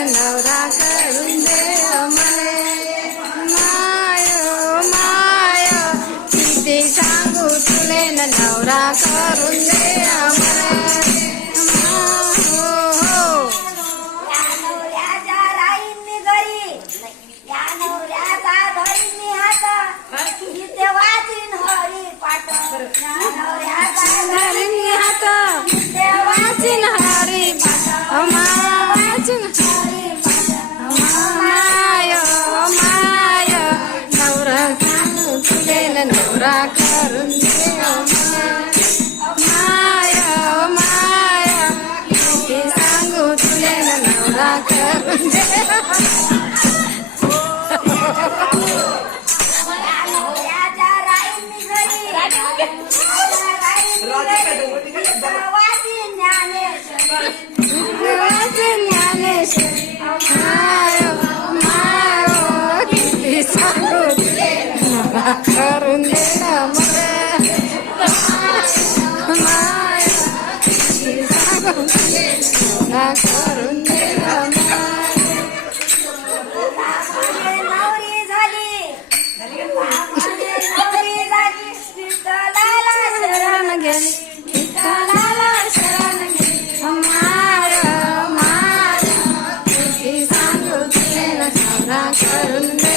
नवरा करून दे मले माय माय किती सांगू तुले नवरा करून दे मले वाचिन हरी वाचिन माय माय नवरा तुले नवरा करून दे माय माय किती सांगू तुले नवरा करून दे करून दे मले माया करून दे नवरी झाली शरण गेली विठ्ठलाला शरण गेली माय माय किती सांगू तुले नवरा करून दे